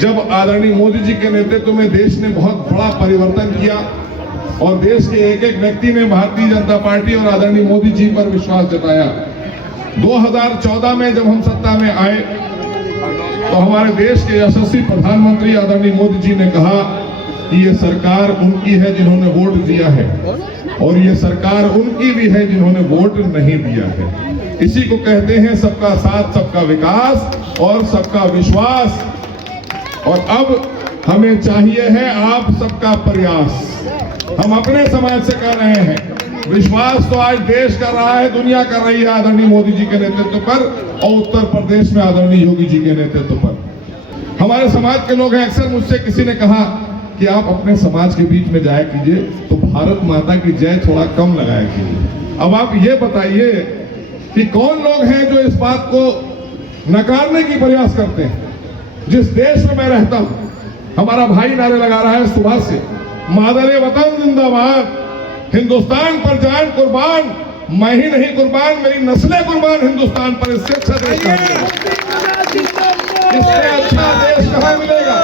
जब आदरणीय मोदी जी के नेतृत्व में देश ने बहुत बड़ा परिवर्तन किया और देश के एक एक व्यक्ति ने भारतीय जनता पार्टी और आदरणीय मोदी जी पर विश्वास जताया। 2014 में जब हम सत्ता में आए तो हमारे देश के यशस्वी प्रधानमंत्री आदरणीय मोदी जी ने कहा कि ये सरकार उनकी है जिन्होंने वोट दिया है और ये सरकार उनकी भी है जिन्होंने वोट नहीं दिया है। इसी को कहते हैं सबका साथ, सबका विकास और सबका विश्वास। और अब हमें चाहिए है आप सबका प्रयास। हम अपने समाज से कर रहे हैं, विश्वास तो आज देश कर रहा है, दुनिया कर रही है आदरणीय मोदी जी के नेतृत्व पर और उत्तर प्रदेश में आदरणीय योगी जी के नेतृत्व पर। हमारे समाज के लोग हैं, अक्सर मुझसे किसी ने कहा कि आप अपने समाज के बीच में जाया कीजिए तो भारत माता की जय थोड़ा कम लगाया कीजिए। अब आप ये बताइए कि कौन लोग हैं जो इस बात को नकारने की प्रयास करते हैं। जिस देश में मैं रहता हूं, हमारा भाई नारे लगा रहा है सुबह से, मादरे वतन जिंदाबाद, हिंदुस्तान पर जान कुर्बान, मैं ही नहीं कुर्बान, मेरी नस्लें कुर्बान हिंदुस्तान पर। इससे अच्छा देश कहां मिलेगा? इससे अच्छा देश कहां मिलेगा?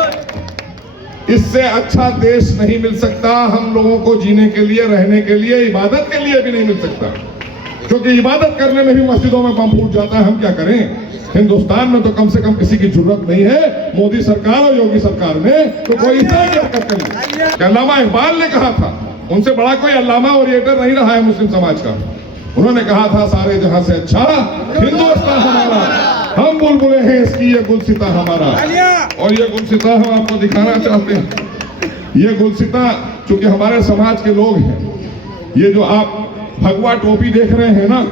इससे अच्छा देश नहीं मिल सकता। हम लोगों को जीने के लिए, रहने के लिए, इबादत के लिए भी नहीं मिल सकता, क्योंकि इबादत करने में भी मस्जिदों में बम फूट जाता है। हम क्या करें? हिंदुस्तान में तो कम से कम किसी की जरूरत नहीं है। मोदी सरकार और योगी सरकार में तो कोई इतना क्या करते नहीं। अल्लामा इकबाल ने कहा था, उनसे बड़ा कोई अल्लामा ओरिएटर नहीं रहा है मुस्लिम समाज का। उन्होंने कहा था, सारे जहां से अच्छा हिंदुस्तान हमारा, हम बुलबुलें हैं इसकी, ये गुलसिता हमारा। और ये गुलसिता हम आपको दिखाना चाहते हैं। ये गुलसिता चूंकि हमारे समाज के लोग हैं, ये जो आप भगवा टोपी देख रहे हैं ना,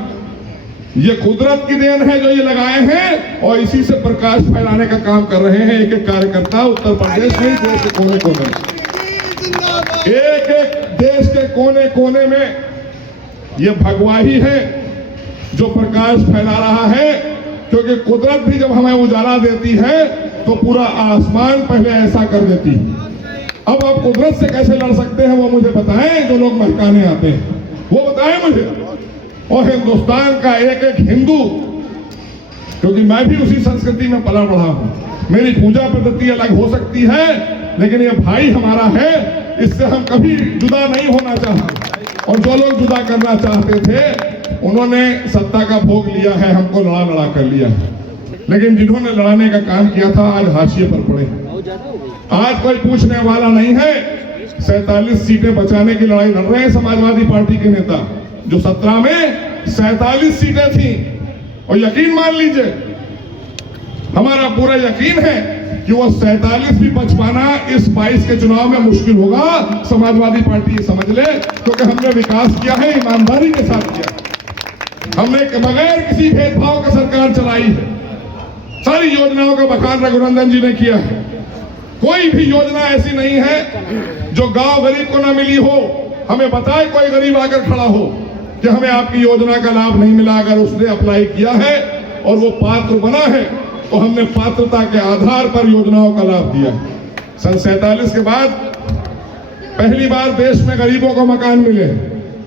ये कुदरत की देन है जो ये लगाए हैं और इसी से प्रकाश फैलाने का काम कर रहे हैं एक एक कार्यकर्ता उत्तर प्रदेश में, देश के कोने कोने में, एक एक देश के कोने कोने में ये भगवा ही है जो प्रकाश फैला रहा है। क्योंकि कुदरत भी जब हमें उजाला देती है तो पूरा आसमान पहले ऐसा कर देती है। अब आप कुदरत से कैसे लड़ सकते हैं वो मुझे बताएं, जो लोग महकाने आते हैं वो बताएं मुझे। और हिंदुस्तान का एक एक हिंदू, क्योंकि मैं भी उसी संस्कृति में पला बढ़ा हूं, मेरी पूजा पद्धति अलग हो सकती है लेकिन ये भाई हमारा है, इससे हम कभी जुदा नहीं होना चाहते। और जो लोग जुदा करना चाहते थे उन्होंने सत्ता का भोग लिया है, हमको लड़ा लड़ा कर लिया है। लेकिन जिन्होंने लड़ाने का काम किया था आज हाशिए पर पड़े। आज कोई पूछने वाला नहीं है। 47 सीटें बचाने की लड़ाई लड़ रहे हैं समाजवादी पार्टी के नेता, जो 17 में 47 सीटें थी। और यकीन मान लीजिए, हमारा पूरा यकीन है कि वो 47 भी बच पाना इस 22 के चुनाव में मुश्किल होगा। समाजवादी पार्टी ये समझ ले, क्योंकि हमने विकास किया है, ईमानदारी के साथ किया। हमने बगैर किसी भेदभाव का सरकार चलाई है। सारी योजनाओं का बखान रघुनंदन जी ने किया है। कोई भी योजना ऐसी नहीं है जो गांव गरीब को ना मिली हो। हमें बताए कोई गरीब आकर खड़ा हो कि हमें आपकी योजना का लाभ नहीं मिला। अगर उसने अप्लाई किया है और वो पात्र बना है तो हमने पात्रता के आधार पर योजनाओं का लाभ दिया है। सन 47 के बाद पहली बार देश में गरीबों को मकान मिले।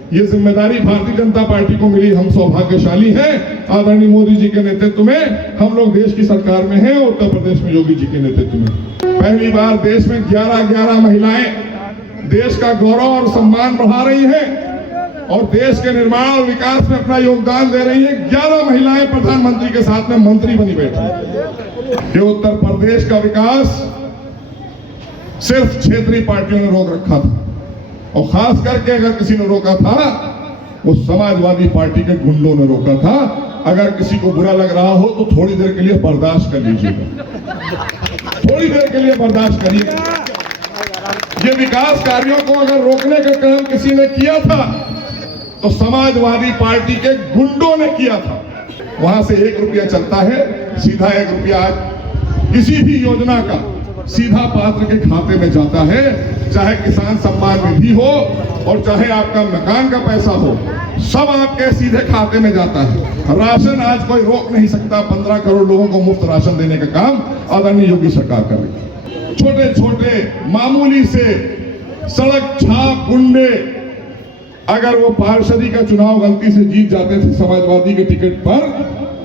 ये जिम्मेदारी भारतीय जनता पार्टी को मिली। हम सौभाग्यशाली हैं, आदरणीय मोदी जी के नेतृत्व में हम लोग देश की सरकार में हैं, उत्तर प्रदेश में योगी जी के नेतृत्व में पहली बार देश में 11 महिलाएं देश का गौरव और सम्मान बढ़ा रही हैं और देश के निर्माण और विकास में अपना योगदान दे रही हैं। 11 महिलाएं प्रधानमंत्री के साथ में मंत्री बनी बैठी। ये उत्तर प्रदेश का विकास सिर्फ क्षेत्रीय पार्टियों ने रोक रखा था, और खास करके अगर किसी ने रोका था वो समाजवादी पार्टी के गुंडों ने रोका था। अगर किसी को बुरा लग रहा हो तो थोड़ी देर के लिए बर्दाश्त कर लीजिएगा, थोड़ी देर के लिए बर्दाश्त करिए। ये विकास कार्यों को अगर रोकने का काम किसी ने किया था तो समाजवादी पार्टी के गुंडों ने किया था। वहां से 1 रुपया चलता है, सीधा 1 रुपया आज किसी भी योजना का सीधा पात्र के खाते में जाता है। चाहे किसान सम्मान निधि हो और चाहे आपका मकान का पैसा हो, सब आपके सीधे खाते में जाता है। राशन आज कोई रोक नहीं सकता। 15 करोड़ लोगों को मुफ्त राशन देने का काम आदरणीय योगी सरकार कर रही है। छोटे छोटे मामूली से सड़क छाप गुंडे, अगर वो पार्षदी का चुनाव गलती से जीत जाते थे समाजवादी के टिकट पर,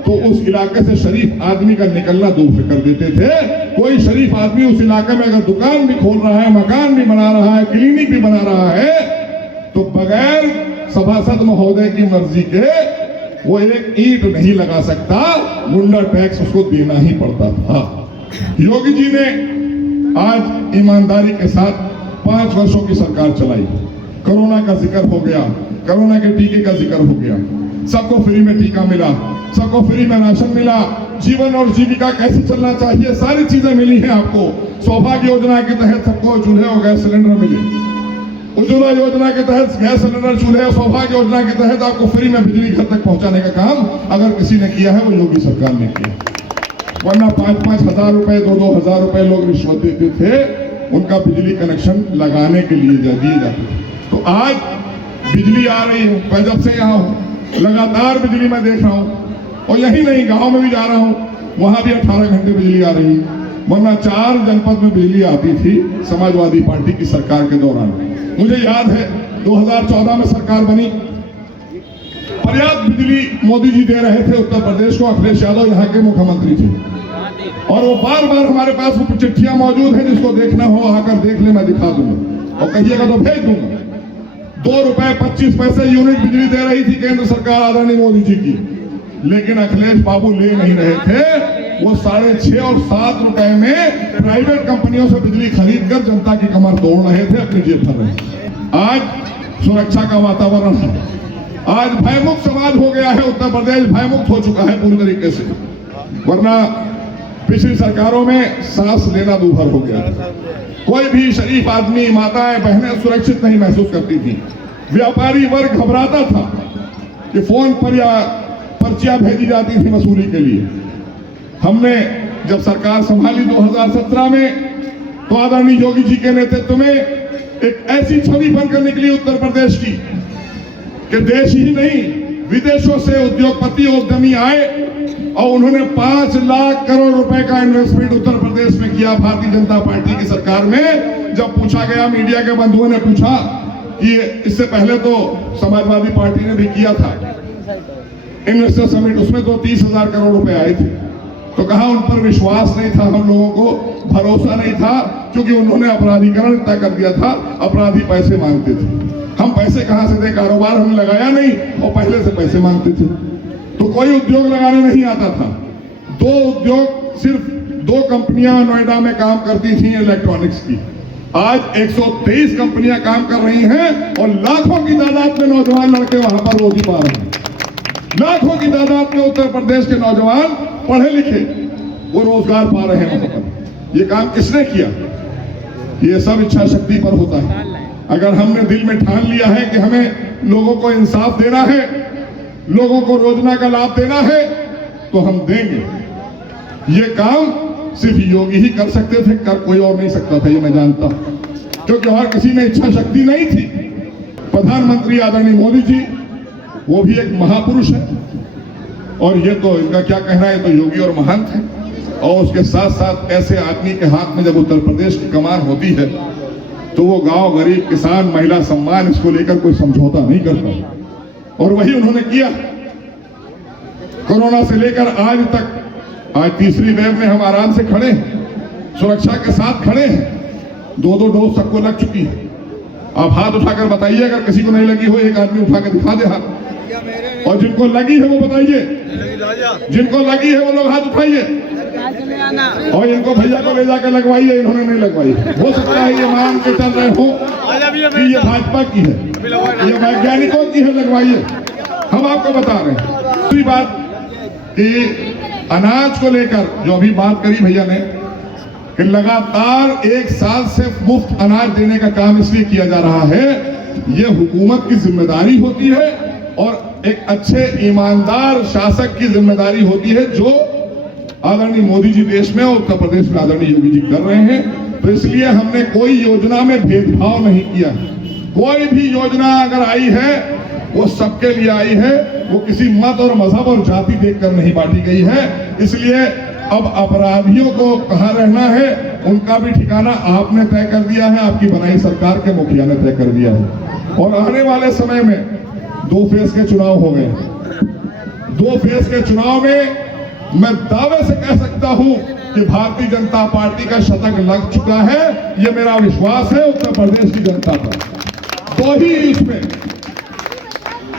तो तो उस इलाके से शरीफ आदमी का निकलना दूर कर देते थे। कोई शरीफ आदमी उस इलाके में अगर दुकान भी खोल रहा है, मकान भी बना रहा है, क्लिनिक भी बना रहा है, तो बगैर सभासद महोदय की मर्जी के वो एक ईंट नहीं लगा सकता, गुंडा टैक्स उसको देना ही पड़ता था। योगी जी ने आज ईमानदारी के साथ 5 वर्षों की सरकार चलाई। कोरोना का जिक्र हो गया, कोरोना के टीके का जिक्र हो गया, सबको फ्री में टीका मिला, सबको फ्री में राशन मिला, जीवन और जीविका कैसे चलना चाहिए सारी चीजें मिली हैं आपको। सौभाग्य योजना के तहत सबको चूल्हे और गैस सिलेंडर मिले, उज्ज्वला योजना के तहत गैस सिलेंडर, चूल्हे, सौभाग्य योजना के तहत आपको फ्री में बिजली घर तक पहुंचाने का काम अगर किसी ने किया है वो योगी सरकार ने किया। वरना 5-5 हजार रुपए, 2-2 हजार रुपए लोग रिश्वत देते थे उनका बिजली कनेक्शन लगाने के लिए दिए जाते थे। तो आज बिजली आ रही है, मैं जब से यहाँ हूँ लगातार बिजली मैं देख रहा हूँ, और यही नहीं गांव में भी जा रहा हूँ, वहां भी 18 घंटे बिजली आ रही है। वरना 4 जनपद में बिजली आती थी समाजवादी पार्टी की सरकार के दौरान। मुझे याद है 2014 में सरकार बनी, पर्याप्त बिजली मोदी जी दे रहे थे उत्तर प्रदेश को। अखिलेश यादव यहाँ के मुख्यमंत्री थे और वो बार बार हमारे पास वो चिट्ठियां मौजूद हैं, जिसको देखना हो आकर देख ले, मैं दिखा दूंगा और कहिएगा तो भेज दूंगा। 2 रुपए 25 पैसे यूनिट बिजली दे रही थी केंद्र सरकार आदरणीय मोदी जी की, लेकिन अखिलेश बाबू ले नहीं रहे थे। वो 6.5 और 7 रुपए में प्राइवेट कंपनियों से बिजली खरीद कर जनता की कमर तोड़ रहे थे, अपनी जेब भर रहे। आज सुरक्षा का वातावरण है, आज भयमुक्त समाज हो गया है, उत्तर प्रदेश भयमुक्त हो चुका है पूरी तरीके से। वरना पिछली सरकारों में सांस लेना दूभर हो गया। कोई भी शरीफ आदमी, माताएं, बहनें सुरक्षित नहीं महसूस करती थी। व्यापारी वर्ग घबराता था कि फोन पर या पर्चियां भेजी जाती थी वसूली के लिए। हमने जब सरकार संभाली 2017 में, तो आदरणीय योगी जी के नेतृत्व में एक ऐसी छवि बनकर निकली उत्तर प्रदेश की कि देश ही नहीं विदेशों से उद्योगपति उद्यमी आए और उन्होंने 5 लाख करोड़ रुपए का इन्वेस्टमेंट उत्तर प्रदेश में किया भारतीय जनता पार्टी की सरकार में। जब पूछा गया, मीडिया के बंधुओं ने पूछा कि इससे पहले तो समाजवादी पार्टी ने भी किया था इन्वेस्टर समिट, उसमें तो 30,000 करोड़ रुपए आए थे, तो कहा उन पर विश्वास नहीं था, हम लोगों को भरोसा नहीं था, क्योंकि उन्होंने अपराधीकरण तय कर दिया था, अपराधी पैसे मांगते थे। हम पैसे कहां से दें, कारोबार हमने लगाया नहीं और पहले से पैसे मांगते थे, तो कोई उद्योग लगाने नहीं आता था। 2 उद्योग, सिर्फ 2 कंपनियां नोएडा में काम करती थी इलेक्ट्रॉनिक्स की, आज 123 कंपनियां काम कर रही हैं और लाखों की तादाद में नौजवान लड़के वहां पर रोजी पा रहे हैं। लाखों की तादाद में उत्तर प्रदेश के नौजवान पढ़े लिखे वो रोजगार पा रहे हैं वहां पर। ये काम किसने किया? ये सब इच्छा शक्ति पर होता है। अगर हमने दिल में ठान लिया है कि हमें लोगों को इंसाफ देना है, लोगों को रोजगार का लाभ देना है, तो हम देंगे। ये काम सिर्फ योगी ही कर सकते थे, कर कोई और नहीं सकता था, ये मैं जानता हूं, क्योंकि और किसी में इच्छा शक्ति नहीं थी। प्रधानमंत्री आदरणीय मोदी जी वो भी एक महापुरुष है, और ये तो इनका क्या कहना है, तो योगी और महंत है। और उसके साथ साथ ऐसे आदमी के हाथ में जब उत्तर प्रदेश की कमान होती है, तो वो गांव, गरीब, किसान, महिला सम्मान, इसको लेकर कोई समझौता नहीं करता, और वही उन्होंने किया। कोरोना से लेकर आज तक, आज तीसरी वेव में हम आराम से खड़े हैं, सुरक्षा के साथ खड़े हैं। 2-2 डोज सबको लग चुकी है। आप हाथ उठाकर बताइए, अगर किसी को नहीं लगी हो, एक आदमी उठा कर दिखा दे हाथ, और जिनको लगी है वो बताइए, जिनको लगी है वो लोग हाथ उठाइए, और इनको भैया को ले जाकर लगवाइए, इन्होंने नहीं लगवाई। हो सकता है ये मान के चल रहे हो कि ये भाजपा की है, ये वैज्ञानिकों की है, लगवाइए। हम आपको बता रहे हैं दूसरी बात कि अनाज को लेकर जो अभी बात करी भैया ने, कि लगातार 1 साल से मुफ्त अनाज देने का काम इसलिए किया जा रहा है, ये हुकूमत की जिम्मेदारी होती है और एक अच्छे ईमानदार शासक की जिम्मेदारी होती है, जो आदरणीय मोदी जी देश में और उत्तर प्रदेश में आदरणीय योगी जी कर रहे हैं। तो इसलिए हमने कोई योजना में भेदभाव नहीं किया। कोई भी योजना अगर आई है वो सबके लिए आई है, वो किसी मत और मजहब और जाति देखकर नहीं बांटी गई है। इसलिए अब अपराधियों को कहाँ रहना है, उनका भी ठिकाना आपने तय कर दिया है, आपकी बनाई सरकार के मुखिया ने तय कर दिया है। और आने वाले समय में 2 फेज के चुनाव हो गए, 2 फेज के चुनाव में मैं दावे से कह सकता हूं कि भारतीय जनता पार्टी का शतक लग चुका है। ये मेरा विश्वास है उत्तर प्रदेश की जनता पर। 2 ही इसमें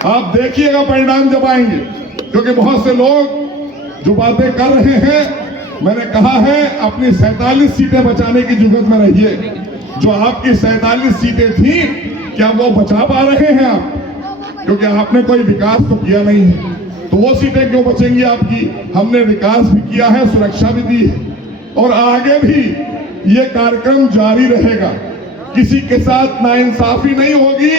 आप देखिएगा परिणाम जब आएंगे, क्योंकि बहुत से लोग जो बातें कर रहे हैं, मैंने कहा है अपनी 47 सीटें बचाने की जुगत में रहिए। जो आपकी 47 सीटें थी, क्या वो बचा पा रहे हैं आप? क्योंकि आपने कोई विकास तो किया नहीं है, तो वो सीटें क्यों बचेंगी आपकी? हमने विकास भी किया है, सुरक्षा भी दी है, और आगे भी ये कार्यक्रम जारी रहेगा। किसी के साथ नाइंसाफी नहीं होगी,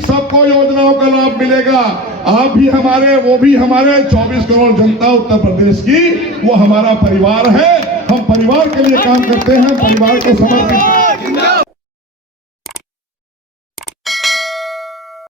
सबको योजनाओं का लाभ मिलेगा। आप भी हमारे, वो भी हमारे, 24 करोड़ जनता उत्तर प्रदेश की, वो हमारा परिवार है। हम परिवार के लिए काम करते हैं, परिवार को समर्पित